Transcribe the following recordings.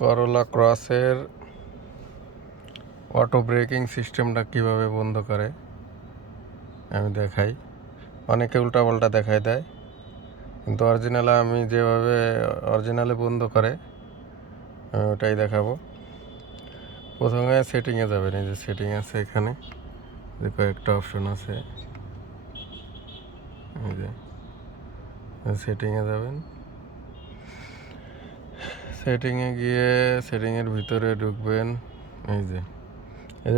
করোলা ক্রসের auto breaking সিস্টেমটা কিভাবে বন্ধ করে আমি দেখাই। অনেকে উল্টাপাল্টা দেখায় দেয়, কিন্তু অরিজিনালে আমি যেভাবে অরিজিনালে বন্ধ করে আমি ওটাই দেখাবো। প্রথমে সেটিংয়ে যাবেন, এই যে সেটিং আছে এখানে, যে কয়েকটা অপশন আছে, এই যে সেটিংয়ে যাবেন। সেটিংয়ে গিয়ে সেটিংয়ের ভিতরে ঢুকবেন। এই যে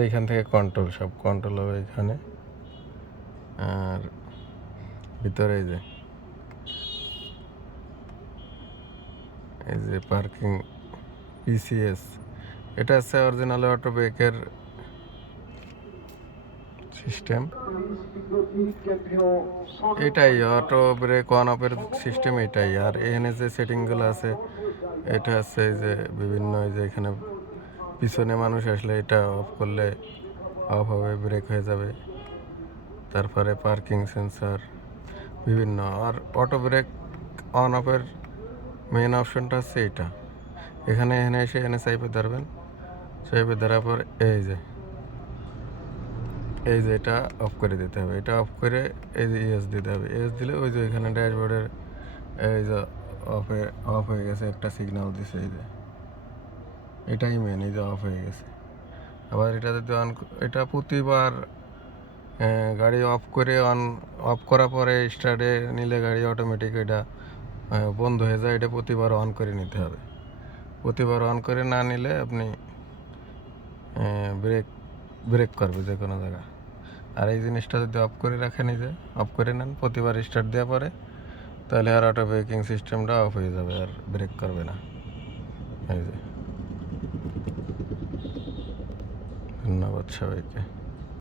এখান থেকে কন্ট্রোল, সব কন্ট্রোল হবে এখানে। আর ভিতরে এই যে পার্কিং পিসিএস, এটা হচ্ছে অরিজিনাল অটো ব্রেকের সিস্টেম। এটাই অটো ব্রেক অন অফের সিস্টেম এটাই। আর এখানে যে সেটিংগুলো আছে, এটা হচ্ছে এই যে বিভিন্ন, এই যে এখানে পিছনে মানুষ আসলে এটা অফ করলে অফ হবে, ব্রেক হয়ে যাবে। তারপরে পার্কিং সেন্সার বিভিন্ন। আর অটো ব্রেক অন অফের মেন অপশনটা হচ্ছে এইটা। এখানে এসে চাইপে ধরবেন, চাইপে ধরার পর এই যে এটা অফ করে দিতে হবে। এটা অফ করে এই যে ইএস দিতে হবে। ইএস দিলে ওই যে এখানে ড্যাশবোর্ডের এই যে অফ হয়ে গেছে, একটা সিগন্যাল দিছে। এই যে এটাই মেন, এই যে অফ হয়ে গেছে। আবার এটা যদি এটা প্রতিবার গাড়ি অফ করে অফ করার পরে স্টার্টে নিলে গাড়ি অটোমেটিক এটা বন্ধ হয়ে যায়। এটা প্রতিবার অন করে নিতে হবে। প্রতিবার অন করে না নিলে আপনি ব্রেক করবে যে কোনো জায়গা। আর এই জিনিসটা যদি অফ করে রাখেন, এই যে অফ করে নেন, প্রতিবার স্টার্ট দেওয়ার পরে, তাহলে আর অটো ব্রেকিং সিস্টেমটা অফ হয়ে যাবে, আর ব্রেক করবে না। এই যে, ধন্যবাদ সবাইকে।